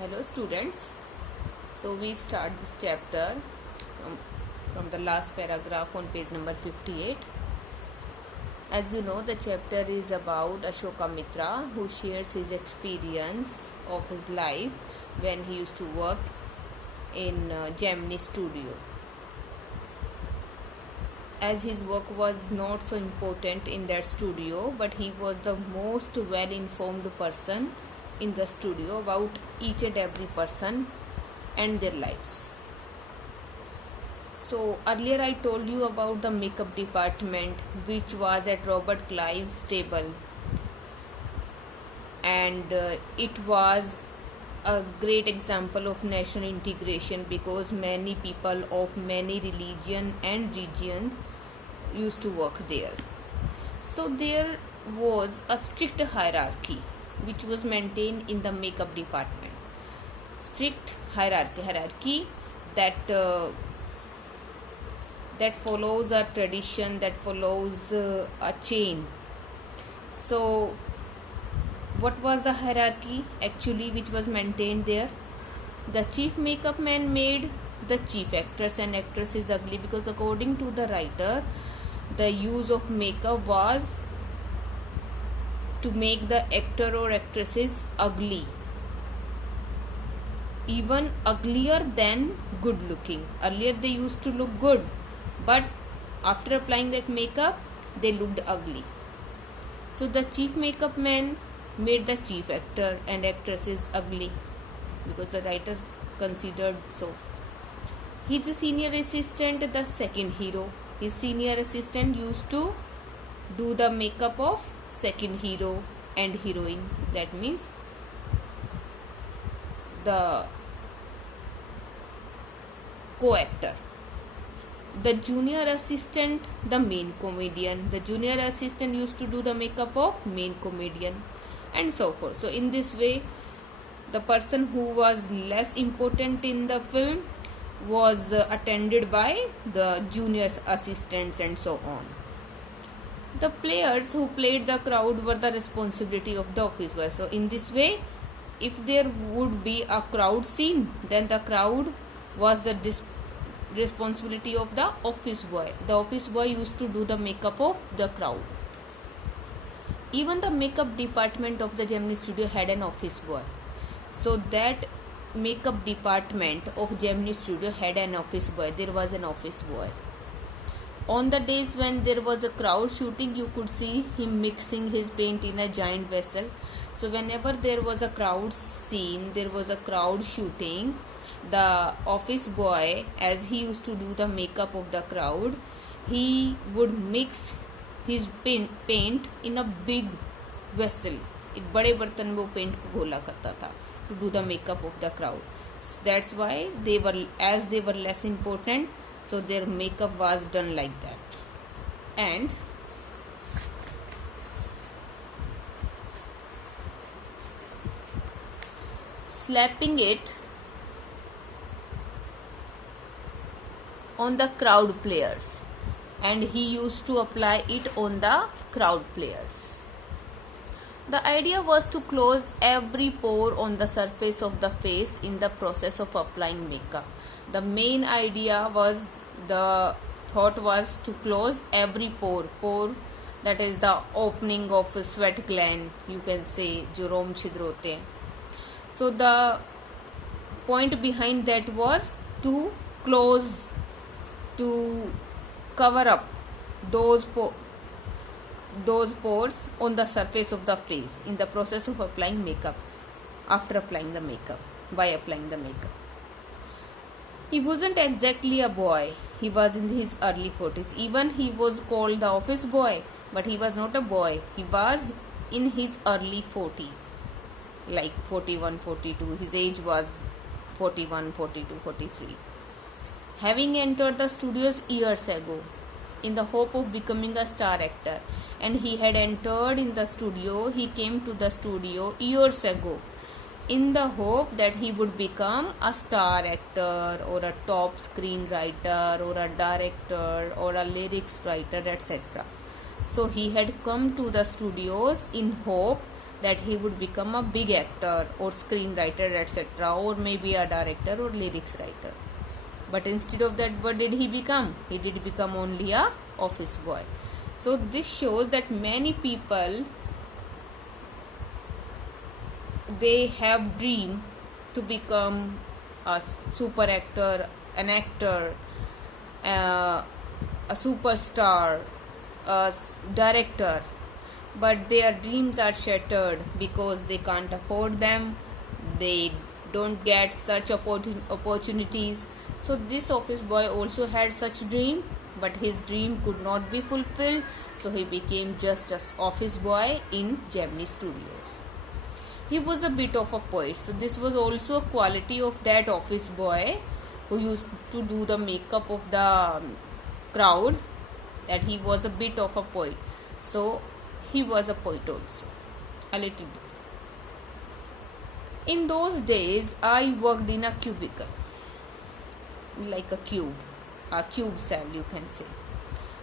Hello students, so we start this chapter from the last paragraph on page number 58. As you know, the chapter is about Ashokamitra, who shares his experience of his life when he used to work in Gemini studio. As his work was not so important in that studio, but he was the most well informed person in the studio about each and every person and their lives. So earlier I told you about the makeup department, which was at Robert Clive's table, and it was a great example of national integration because many people of many religion and regions used to work there. So there was a strict hierarchy which was maintained in the makeup department. Strict hierarchy that follows a tradition, that follows a chain. So what was the hierarchy actually which was maintained there? The chief makeup man made the chief actress and actresses ugly because according to the writer, the use of makeup was to make the actor or actresses ugly, even uglier than good looking. Earlier they used to look good, but after applying that makeup they looked ugly. So the chief makeup man made the chief actor and actresses ugly because the writer considered so. His senior assistant, the second hero, his senior assistant used to do the makeup of second hero and heroine. That means the co-actor. The junior assistant, the main comedian. The junior assistant used to do the makeup of main comedian, and so forth. So in this way, the person who was less important in the film was attended by the junior assistants and so on. The players who played the crowd were the responsibility of the office boy. So in this way, if there would be a crowd scene, then the crowd was the responsibility of the office boy. The office boy used to do the makeup of the crowd. Even the makeup department of the Gemini studio had an office boy. So that makeup department of Gemini studio had an office boy. There was an office boy. On the days when there was a crowd shooting, you could see him mixing his paint in a giant vessel. So whenever there was a crowd scene, there was a crowd shooting, the office boy, as he used to do the makeup of the crowd, he would mix his paint in a big vessel. एक बड़े बर्तन में वो paint को घोला करता था to do the makeup of the crowd. So that's why they were less important, so their makeup was done like that. And slapping it on the crowd players, and he used to apply it on the crowd players. The idea was to close every pore on the surface of the face in the process of applying makeup. The main idea was, the thought was to close every pore, that is the opening of a sweat gland, you can say, जो रोम छिद्र होते हैं. So the point behind that was to close, to cover up those pores on the surface of the face in the process of applying makeup, after applying the makeup, by applying the makeup. He wasn't exactly a boy. He was in his early 40s. Even he was called the office boy, but he was not a boy. He was in his early 40s, like 41, 42. His age was 41, 42, 43. Having entered the studios years ago in the hope of becoming a star actor, and he had entered in the studio, he came to the studio years ago in the hope that he would become a star actor or a top screenwriter or a director or a lyrics writer, etc. So he had come to the studios in hope that he would become a big actor or screenwriter, etc., or maybe a director or lyrics writer. But instead of that, what did he become? He did become only a office boy. So this shows that many people, they have dream to become a super actor, an actor, a superstar, a director, but their dreams are shattered because they can't afford them, they don't get such opportunities. So this office boy also had such dream, but his dream could not be fulfilled, so he became just an office boy in Gemini Studios. He was a bit of a poet, so this was also a quality of that office boy who used to do the makeup of the crowd, that he was a bit of a poet. So he was a poet also, a little bit. In those days, I worked in a cubicle, like a cube cell, you can say.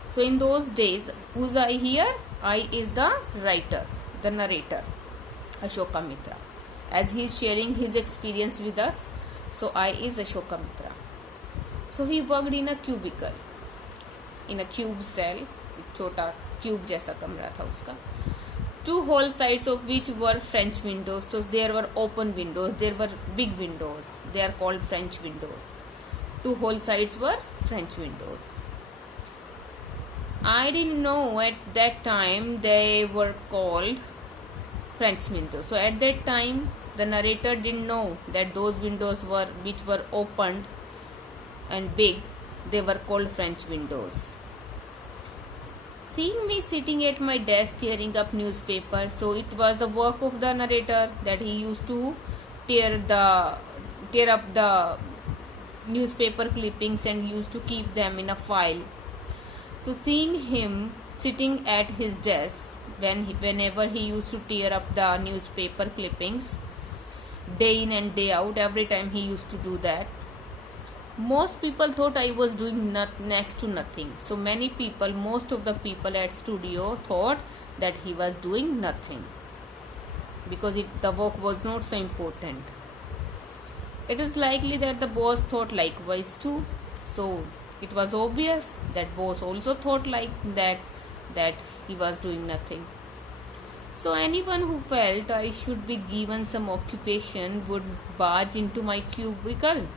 So in those days, who's I here? I is the writer, the narrator, Ashoka Mitra, as he is sharing his experience with us. So I is Ashoka Mitra. So he worked in a cubicle, in a cube cell, छोटा cube जैसा कमरा था उसका. Two whole sides of which were French windows. So there were open windows, there were big windows. They are called French windows. Two whole sides were French windows. I didn't know at that time they were called French windows. So at that time, the narrator didn't know that those windows which were opened and big, they were called French windows. Seeing me sitting at my desk tearing up newspaper, so it was the work of the narrator that he used to tear up the newspaper clippings and used to keep them in a file. So seeing him sitting at his desk whenever he used to tear up the newspaper clippings, day in and day out, every time he used to do that, most people thought I was doing next to nothing. So many people, most of the people at studio thought that he was doing nothing because the work was not so important. It is likely that the boss thought likewise too. So it was obvious that boss also thought like that he was doing nothing. So anyone who felt I should be given some occupation would barge into my cubicle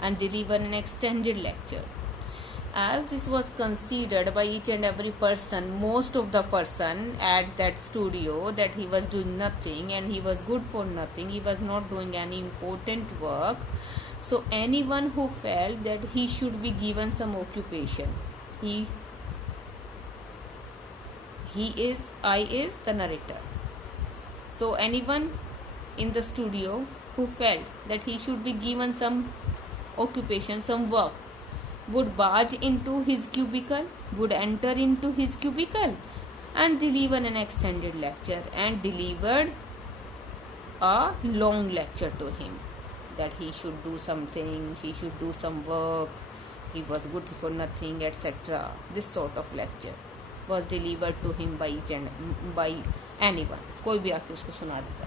and deliver an extended lecture. As this was considered by each and every person, most of the person at that studio, that he was doing nothing and he was good for nothing, he was not doing any important work. So anyone who felt that he should be given some occupation, I is the narrator. So anyone in the studio who felt that he should be given some occupation, some work, would barge into his cubicle, would enter into his cubicle and deliver an extended lecture, and delivered a long lecture to him that he should do something, he should do some work, he was good for nothing, etc. This sort of lecture was delivered to him by anyone. कोई भी आके उसको सुना देता.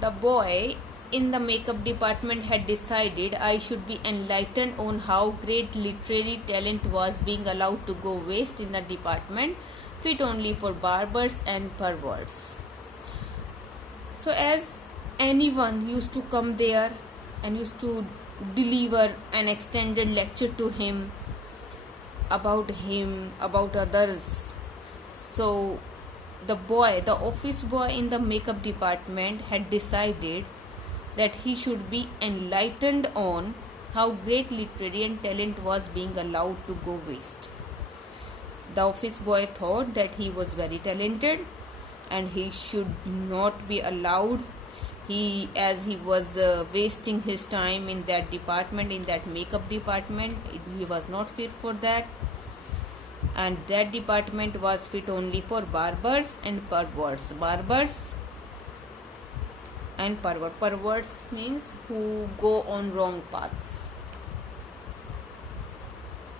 The boy in the makeup department had decided I should be enlightened on how great literary talent was being allowed to go waste in a department fit only for barbers and perverts. So as anyone used to come there and used to deliver an extended lecture to him, about others. So the office boy in the makeup department had decided that he should be enlightened on how great literary and talent was being allowed to go waste. The office boy thought that he was very talented and he should not be allowed, as he was wasting his time in that department, in that makeup department. He was not fit for that, and that department was fit only for barbers and perverts. Barbers and perverts means who go on wrong paths.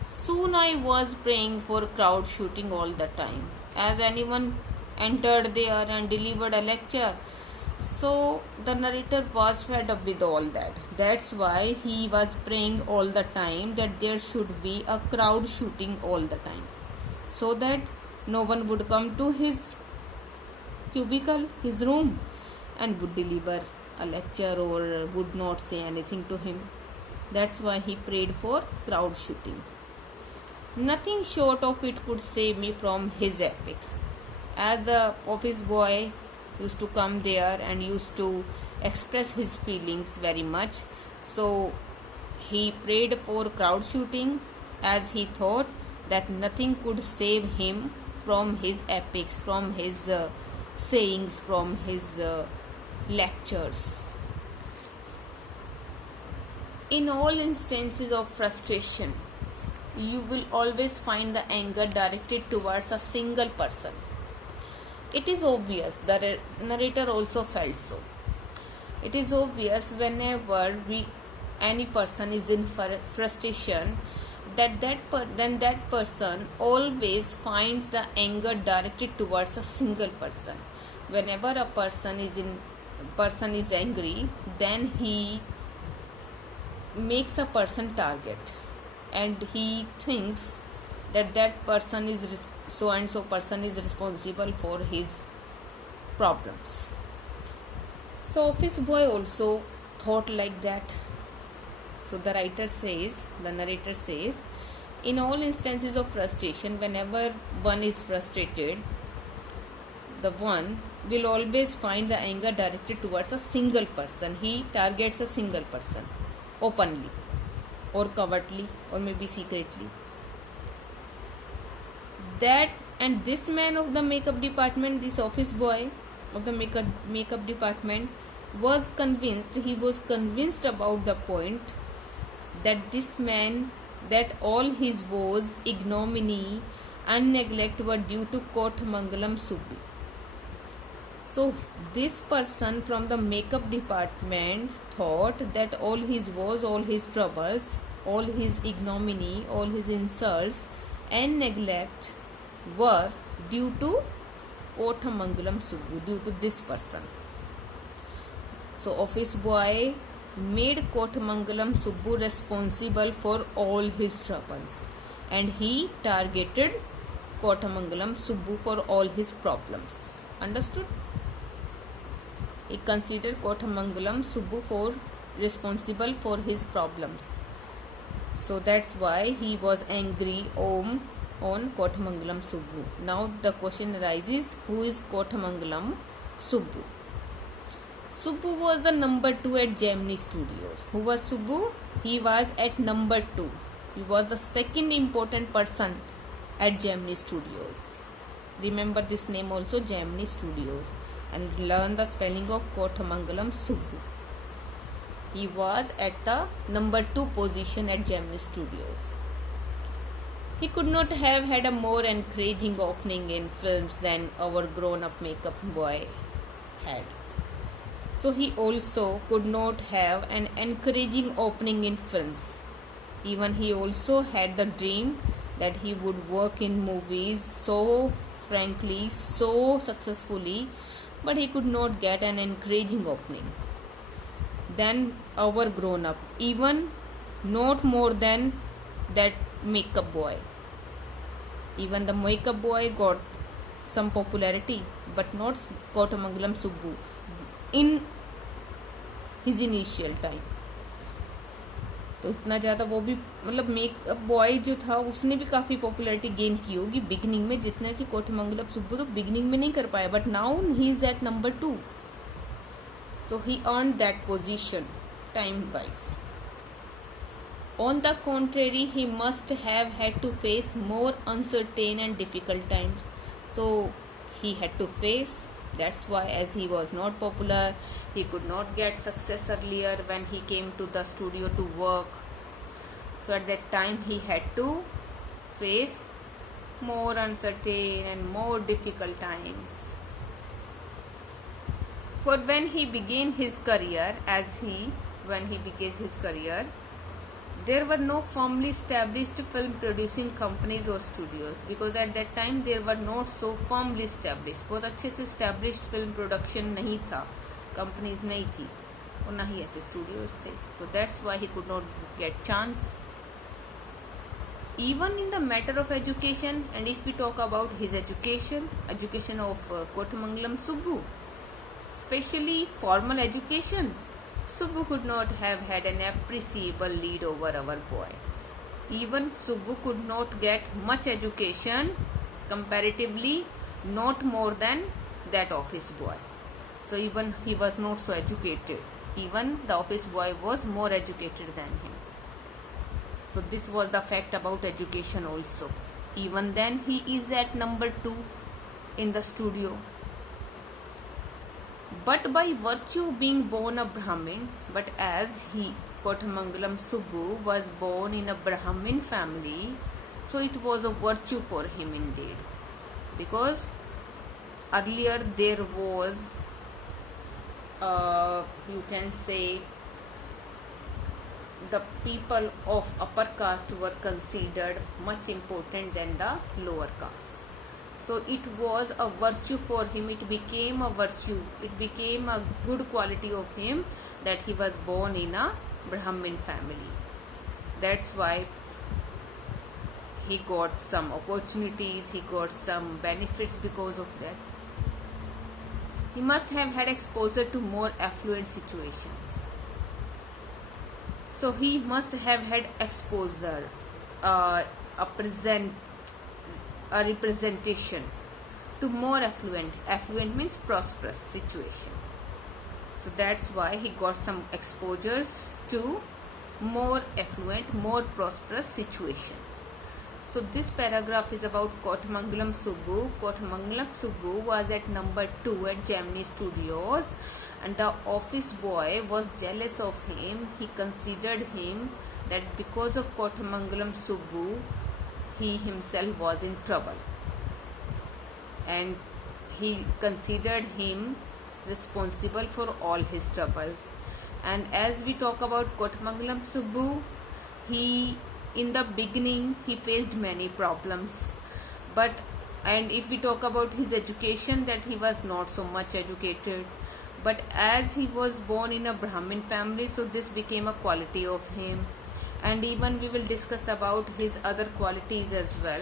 Soon I was praying for crowd shooting all the time. As anyone entered there and delivered a lecture. So the narrator was fed up with all that. That's why he was praying all the time that there should be a crowd shooting all the time, so that no one would come to his cubicle, his room, and would deliver a lecture or would not say anything to him. That's why he prayed for crowd shooting. Nothing short of it could save me from his epics. As the office boy used to come there and used to express his feelings very much, so he prayed for crowd shooting, as he thought that nothing could save him from his epics, from his sayings, from his lectures. In all instances of frustration, you will always find the anger directed towards a single person. It is obvious, the narrator also felt so. It is obvious whenever any person is in frustration, then that person always finds the anger directed towards a single person. Whenever a person is angry, then he makes a person target, and he thinks that person is so and so person is responsible for his problems. So office boy also thought like that. So the narrator says, in all instances of frustration, whenever one is frustrated, the one will always find the anger directed towards a single person. He targets a single person openly or covertly or maybe secretly. And this man of the makeup department, this office boy of the makeup department, was convinced about the point that this man, that all his woes, ignominy and neglect were due to Kothamangalam Subbu. So this person from the makeup department thought that all his woes, all his troubles, all his ignominy, all his insults and neglect were due to Kothamangalam Subbu, due to this person. So office boy made Kothamangalam Subbu responsible for all his troubles, and he targeted Kothamangalam Subbu for all his problems. Understood? He considered Kothamangalam Subbu for responsible for his problems. So that's why he was angry on Kothamangalam Subbu. Now the question arises, who is Kothamangalam Subbu? Subbu was the number 2 at Gemini Studios. Who was Subbu? He was at number 2. He was the second important person at Gemini Studios. Remember this name also, Gemini Studios, and learn the spelling of Kothamangalam Subbu. He was at the number 2 position at Gemini Studios. He could not have had a more encouraging opening in films than our grown-up makeup boy had. So he also could not have an encouraging opening in films. Even he also had the dream that he would work in movies so frankly, so successfully, but he could not get an encouraging opening. Then our grown-up, even not more than that makeup boy. Even the makeup boy got some popularity, but not Kothamangalam Subbu in his initial time. तो इतना ज़्यादा वो भी मतलब makeup boy जो था उसने भी काफ़ी पॉपुलैरिटी गेन की होगी बिगिनिंग में, जितना कि कोटमंगलम सुब्बू तो बिगिनिंग में नहीं कर पाया, but now he is at number 2. So he earned that position time-wise. On the contrary, he must have had to face more uncertain and difficult times. So he had to face. That's why, as he was not popular, he could not get success earlier when he came to the studio to work. So at that time, he had to face more uncertain and more difficult times. For when he began his career, there were no firmly established film producing companies or studios, because at that time there were not so firmly established, बहुत अच्छे से established film production नहीं था, companies नहीं थी और ना ही ऐसे studios थे. So that's why he could not get chance. Even in the matter of education, and if we talk about his education of Kottamangalam Subbu, especially formal education, Subbu could not have had an appreciable lead over our boy. Even Subbu could not get much education comparatively, not more than that of his boy. So even he was not so educated. Even the office boy was more educated than him. So this was the fact about education also. Even then he is at number 2 in the studio. But by virtue of being born a Brahmin, but as he, Kottamangalam Subbu, was born in a Brahmin family, so it was a virtue for him indeed. Because earlier there was, you can say, the people of upper caste were considered much important than the lower caste. So it was a virtue for him, it became a virtue, it became a good quality of him that he was born in a Brahmin family. That's why he got some opportunities, he got some benefits because of that. He must have had exposure to more affluent situations. So he must have had exposure, a representation to more affluent means prosperous situation. So that's why he got some exposures to more affluent, more prosperous situations. So this paragraph is about Kottamangalam Subbu. Kottamangalam Subbu was at number 2 at Gemini Studios, and the office boy was jealous of him. He considered him that because of Kottamangalam Subbu, he himself was in trouble, and he considered him responsible for all his troubles. And as we talk about Kottamangalam Subbu, in the beginning he faced many problems, and if we talk about his education, that he was not so much educated, but as he was born in a Brahmin family, so this became a quality of him. And even we will discuss about his other qualities as well.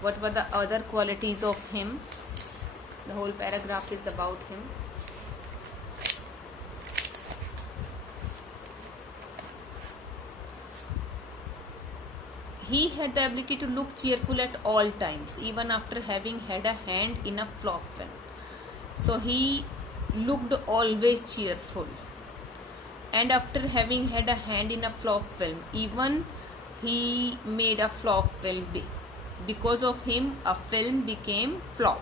What were the other qualities of him? The whole paragraph is about him. He had the ability to look cheerful at all times, even after having had a hand in a flop film. So he looked always cheerful. And after having had a hand in a flop film, even he made a flop film. Because of him, a film became flop.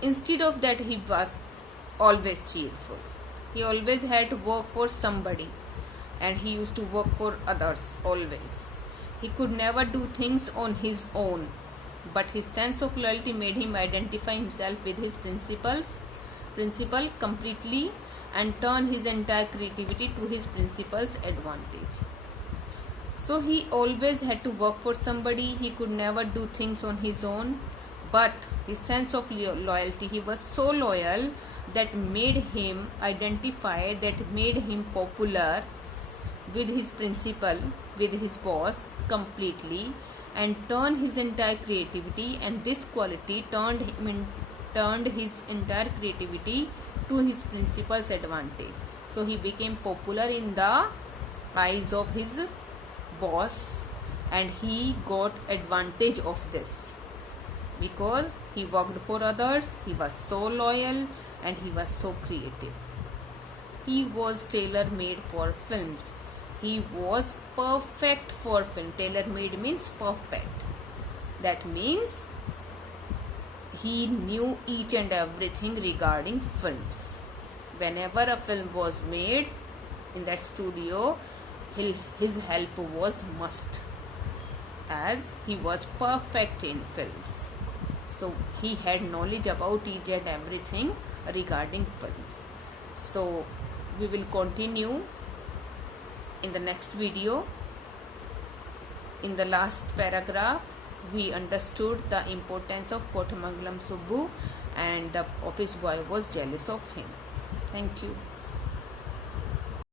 Instead of that, he was always cheerful. He always had to work for somebody, and he used to work for others always. He could never do things on his own, but his sense of loyalty made him identify himself with his principle completely, and turn his entire creativity to his principal's advantage. So he always had to work for somebody. He could never do things on his own, but his sense of loyalty, he was so loyal that made him identify, that made him popular with his principal, with his boss completely, and turn his entire creativity, and this quality turned his entire creativity to his principal's advantage. So he became popular in the eyes of his boss, and he got advantage of this because he worked for others, he was so loyal, and he was so creative. He was tailor-made for films. He was perfect for film. Tailor-made means perfect. That means he knew each and everything regarding films. Whenever a film was made in that studio, his help was must, as he was perfect in films. So he had knowledge about each and everything regarding films. So we will continue in the next video. In the last paragraph, we understood the importance of Kothamangalam Subbu and the office boy was jealous of him. Thank you.